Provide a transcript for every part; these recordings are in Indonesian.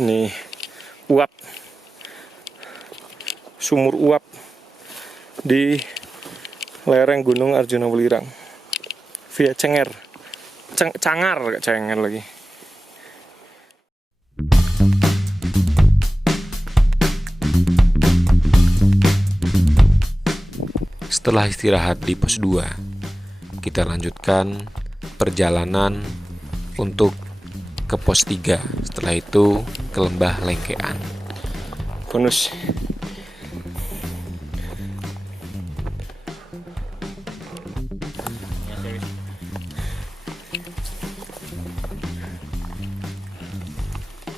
Ini uap, sumur uap di lereng Gunung Arjuna Welirang via Cenger, Cangar, Cenger lagi. Setelah istirahat di pos 2, kita lanjutkan perjalanan untuk ke pos 3. Setelah itu ke Lembah Lengkean. Bonus.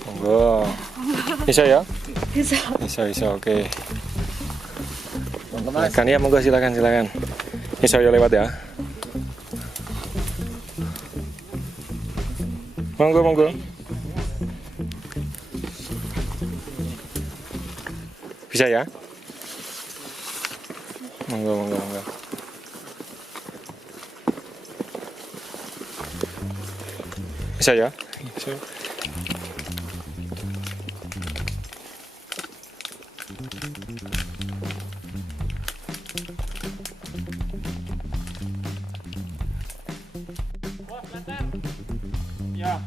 Monggo. Bisa ya? Bisa, oke. Makan ya, monggo, silakan. Ini saya lewat ya. Monggo. Bisa ya? Monggo. Bisa ya? Bisa. Ya.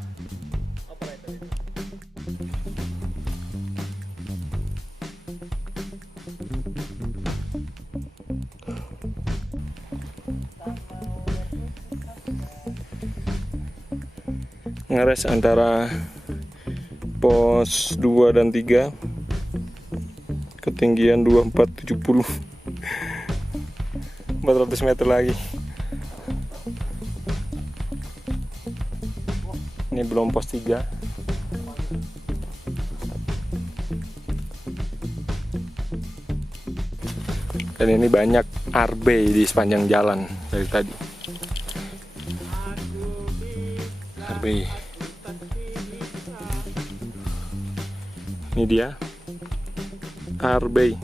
Ngeres antara pos 2 dan 3, ketinggian 2470, 400 meter lagi. Ini belum pos 3. Dan ini banyak RB di sepanjang jalan dari tadi. RB. Ini dia RB.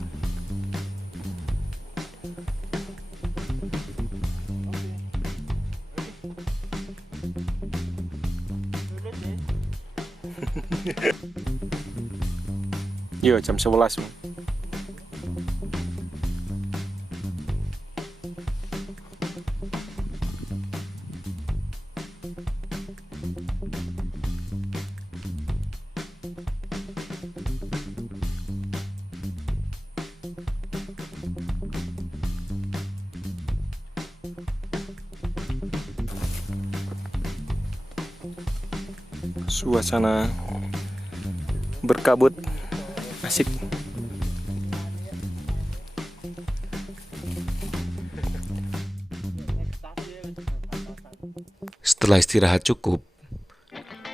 Yo, jam 11. Suasana berkabut asik. Setelah istirahat cukup,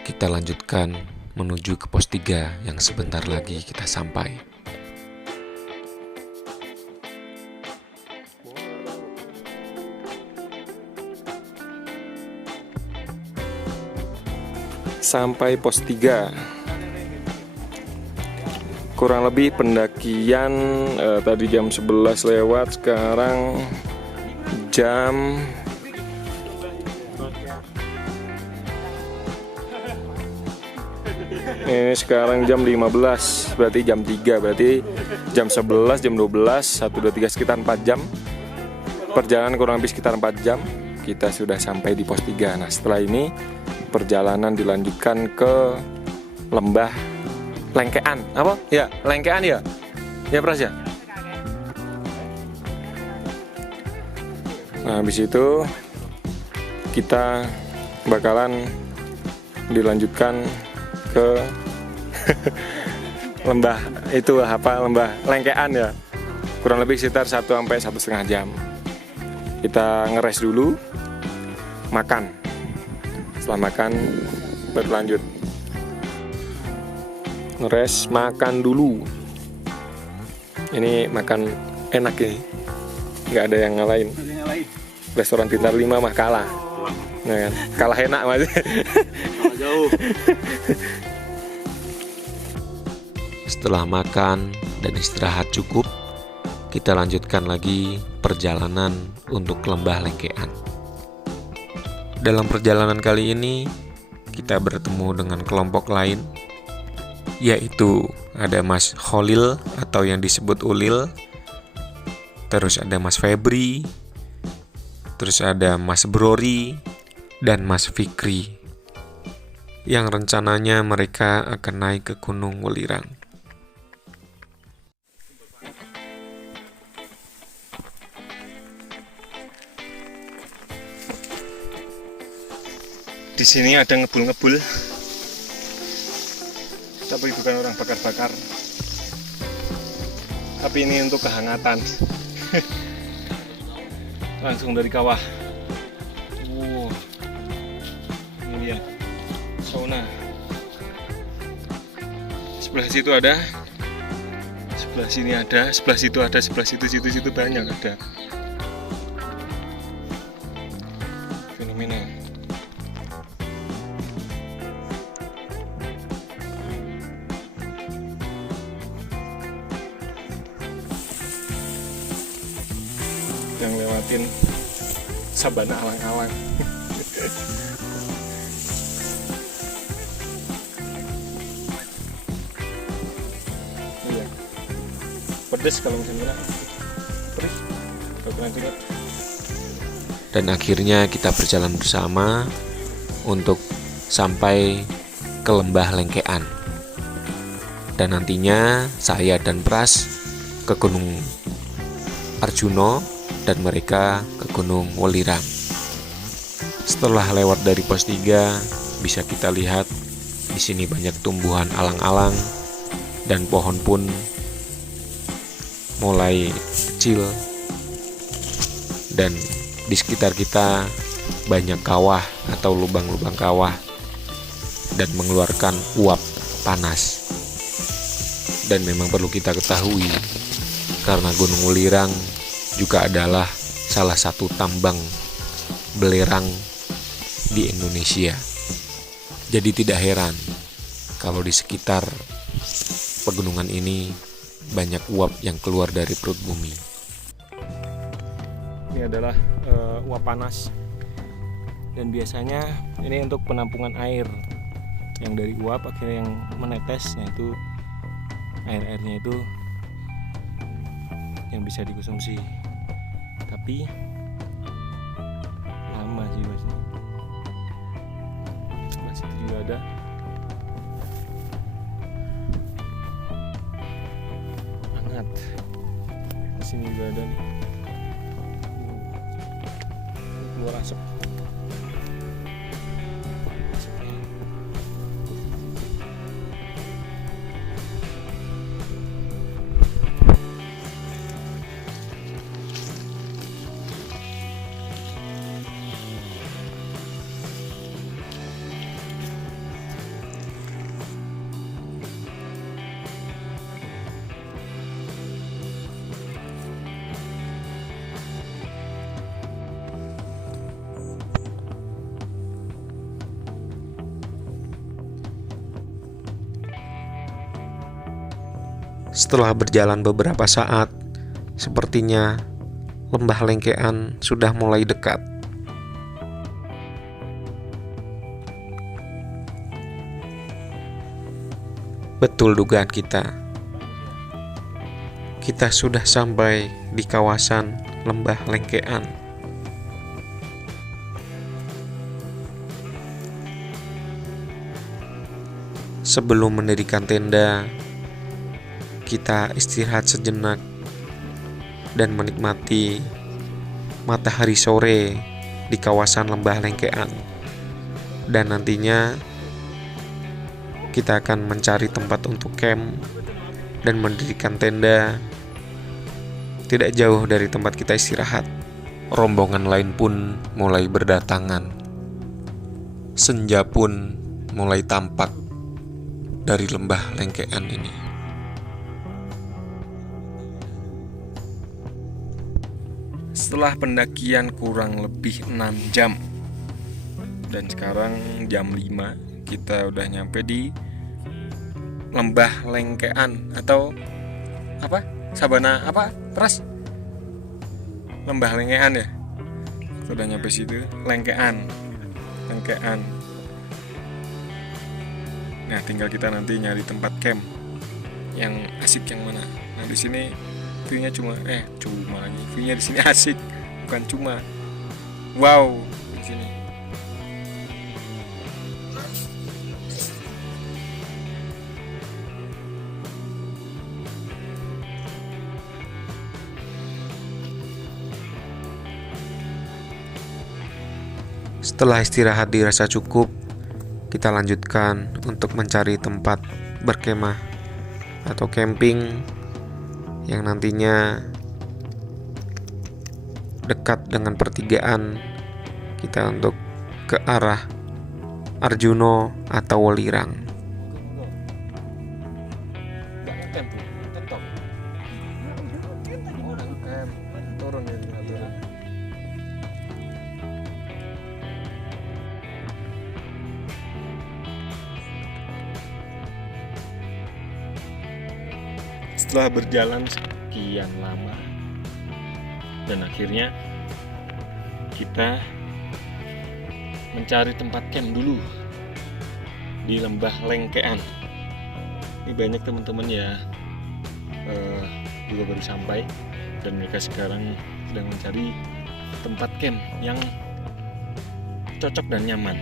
kita lanjutkan menuju ke pos 3 yang sebentar lagi kita sampai. Sampai pos 3. Kurang lebih pendakian tadi jam 11 lewat, sekarang jam ini sekarang jam 15, berarti jam 3, berarti jam 11, jam 12, 1, 2, 3, sekitar 4 jam. Perjalanan kurang lebih sekitar 4 jam, kita sudah sampai di pos 3. Nah, setelah ini perjalanan dilanjutkan ke Lembah Lengkean. Apa? Ya, Lengkean ya? Ya, Pras ya? Nah, habis itu kita bakalan dilanjutkan ke lembah itu apa, Lembah Lengkean ya. Kurang lebih sekitar 1 sampai 1,5 jam. Kita ngeres dulu, makan. Setelah makan berlanjut. Ngeres, makan dulu. Ini makan enak ini, nggak ada yang ngalahin. Restoran Bintang 5 mah kalah. Nah, kan? Kalah enak mas. Jauh. Setelah makan dan istirahat cukup, kita lanjutkan lagi perjalanan untuk Lembah Lengkean. Dalam perjalanan kali ini, kita bertemu dengan kelompok lain yaitu ada Mas Holil atau yang disebut Ulil, terus ada Mas Febri, terus ada Mas Brori, dan Mas Fikri, yang rencananya mereka akan naik ke Gunung Welirang. Di sini ada ngebul-ngebul, tapi bukan orang bakar-bakar, tapi ini untuk kehangatan. Langsung dari kawah. Wow, ini dia sauna. Sebelah situ ada, sebelah sini ada, sebelah situ ada, sebelah situ banyak ada. Fenomenal. Yang lewatin sabana alang-alang. Iya, pedes kalau misalnya perih kalau nanti lihat. Dan akhirnya kita berjalan bersama untuk sampai ke Lembah Lengkean. Dan nantinya saya dan Pras ke Gunung Arjuno dan mereka ke Gunung Welirang. Setelah lewat dari pos 3, bisa kita lihat di sini banyak tumbuhan alang-alang dan pohon pun mulai kecil, dan di sekitar kita banyak kawah atau lubang-lubang kawah dan mengeluarkan uap panas. Dan memang perlu kita ketahui, karena Gunung Welirang juga adalah salah satu tambang belerang di Indonesia. Jadi tidak heran kalau di sekitar pegunungan ini banyak uap yang keluar dari perut bumi. Ini adalah uap panas, dan biasanya ini untuk penampungan air yang dari uap akhirnya yang menetes, yaitu air-airnya itu yang bisa dikonsumsi. Tapi lama sih biasanya. Sebelah situ juga ada. Hangat. Di sini juga ada nih. Keluar asap. Asapnya. Setelah berjalan beberapa saat, sepertinya Lembah Lengkean sudah mulai dekat. Betul dugaan kita. Kita sudah sampai di kawasan Lembah Lengkean. Sebelum mendirikan tenda, kita istirahat sejenak dan menikmati matahari sore di kawasan Lembah Lengkean. Dan nantinya kita akan mencari tempat untuk camp dan mendirikan tenda tidak jauh dari tempat kita istirahat. Rombongan lain pun mulai berdatangan. Senja pun mulai tampak dari Lembah Lengkean ini. Setelah pendakian kurang lebih 6 jam, dan sekarang jam 5, kita udah nyampe di Lembah Lengkean atau apa? Sabana apa? Pras? Lembah Lengkean ya? Kita udah nyampe situ. Lengkean. Nah, tinggal kita nanti nyari tempat camp yang asik yang mana. Nah, di sini view-nya cuma lagi. View-nya di sini asik, bukan cuma. Wow, di sini. Setelah istirahat dirasa cukup, kita lanjutkan untuk mencari tempat berkemah atau camping yang nantinya dekat dengan pertigaan kita untuk ke arah Arjuno atau Welirang. Setelah berjalan sekian lama dan akhirnya kita mencari tempat camp dulu di Lembah Lengkean. Ini banyak teman-teman ya juga baru sampai dan mereka sekarang sedang mencari tempat camp yang cocok dan nyaman.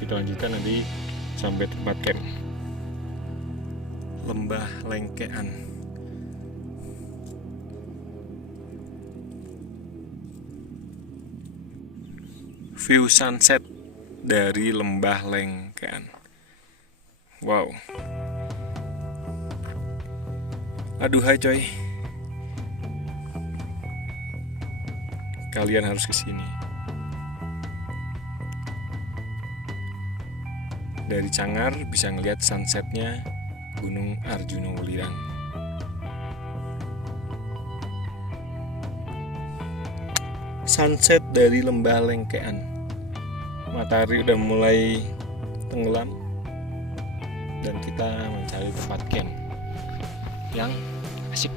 Kita lanjutkan nanti sampai tempat camp Lembah Lengkean. View sunset dari Lembah Lengkean. Wow. Aduhai coy. Kalian harus kesini. Dari Cangar bisa ngelihat sunsetnya Gunung Arjuno Welirang. Sunset dari Lembah Lengkean. Matahari udah mulai tenggelam dan kita mencari tempat camp yang asik.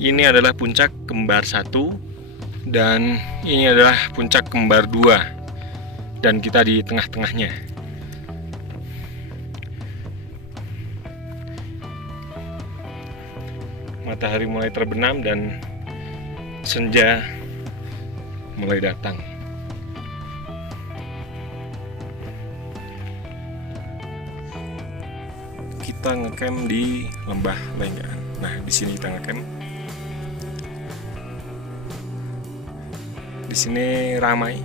Ini adalah puncak kembar 1 dan ini adalah puncak kembar 2 dan kita di tengah-tengahnya. Matahari mulai terbenam dan senja mulai datang. Kita ngecamp di Lembah Lengkean. Nah, di sini kita ngecamp. Di sini ramai.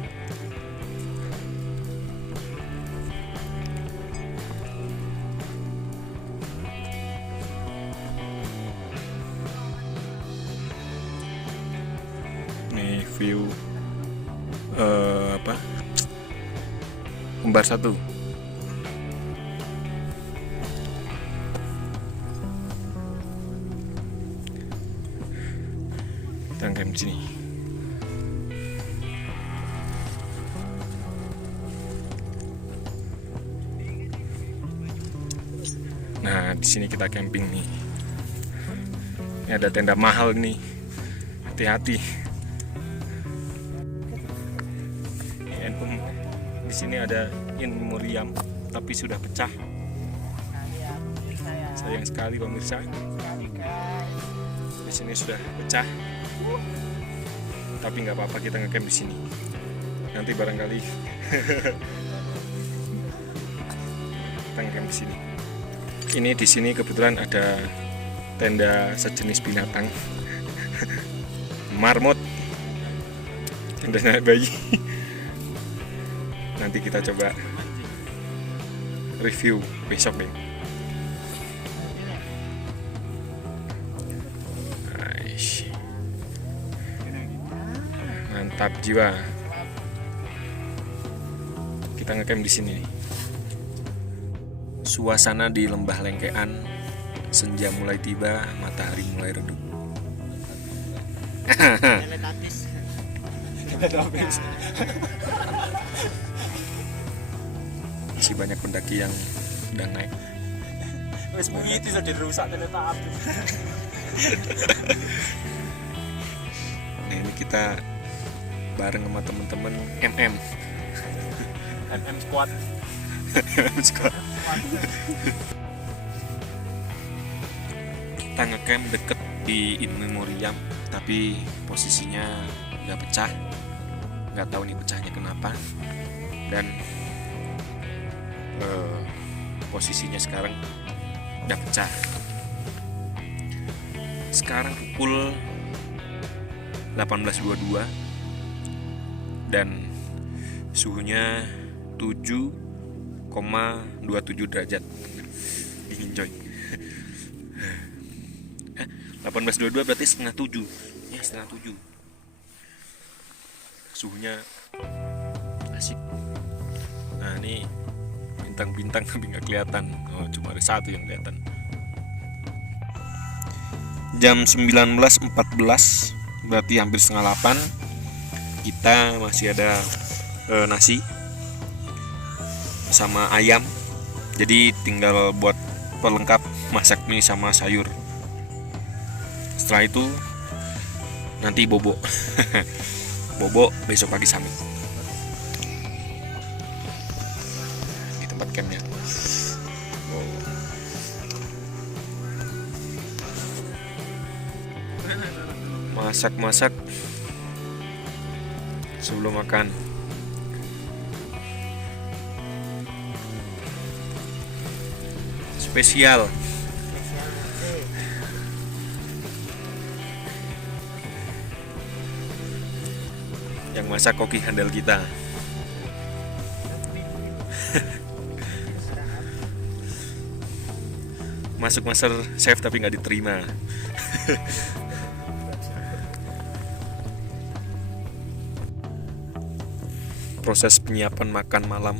Nih view kembar 1. Kita camp di sini. Nah, di sini kita camping nih. Ini ada tenda mahal nih. Hati-hati. Di sini ada in memoriam tapi sudah pecah. Sayang sekali pemirsa. Di sini sudah pecah. Tapi nggak apa-apa, kita ngecamp di sini. Nanti barangkali kita ngecamp di sini. Ini di sini kebetulan ada tenda sejenis binatang. Marmut. Tenda anak bayi. Nanti kita coba review besok deh. Aish. Mantap jiwa. Kita ngecamp di sini nih. Suasana di Lembah Lengkean, senja mulai tiba, matahari mulai redup. Masih banyak pendaki yang sedang naik. Wes begitu sudah dirusak teletatis. Nah, ini kita bareng sama temen-temen MM. MM Squad. MM Squad. Kita ngecamp deket di In Memoriam, tapi posisinya udah pecah. Nggak tahu nih pecahnya kenapa. Dan posisinya sekarang udah pecah. Sekarang pukul 18.22 dan suhunya 7,27 derajat. Dingin coy. 18.22 berarti setengah 7. Ya, setengah 7. Suhunya asik. Nah, ini bintang-bintang tapi nggak kelihatan. Oh, cuma ada satu yang kelihatan. Jam 19.14, berarti hampir setengah 8. Kita masih ada nasi sama ayam. Jadi tinggal buat pelengkap masak mie sama sayur. Setelah itu nanti bobo. Bobo besok pagi sampai di tempat campnya. Masak-masak sebelum makan. Spesial. Yang masak koki handal kita. Masuk master chef tapi nggak diterima. Proses penyiapan makan malam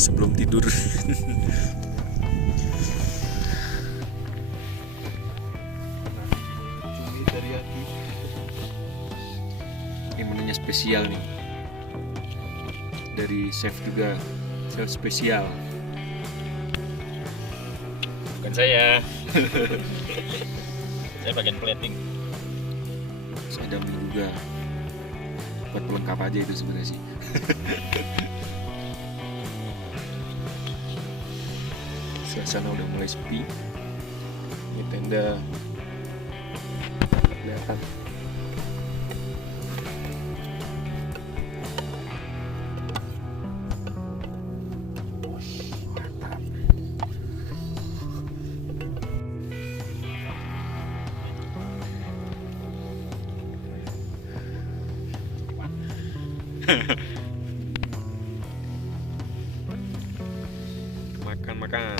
sebelum tidur. Ini menunya spesial nih, dari chef juga, chef spesial. Bukan saya. Saya bagian plating. Ada mie juga, buat pelengkap aja itu sebenarnya sih. Suasana udah mulai sepi. Ini tenda kelihatan. Makan.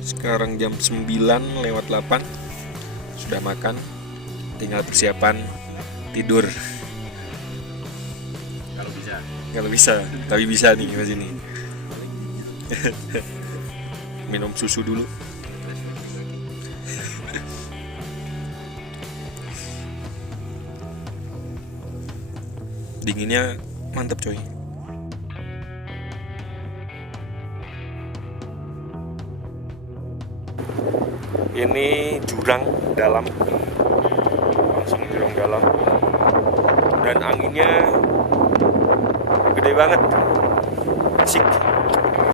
Sekarang jam 9:08. Sudah makan, tinggal persiapan tidur. Kalau bisa, tapi bisa nih mas ini. Minum susu dulu. Dinginnya mantap coy. Ini jurang dalam, langsung jurang dalam, dan anginnya gede banget, asik.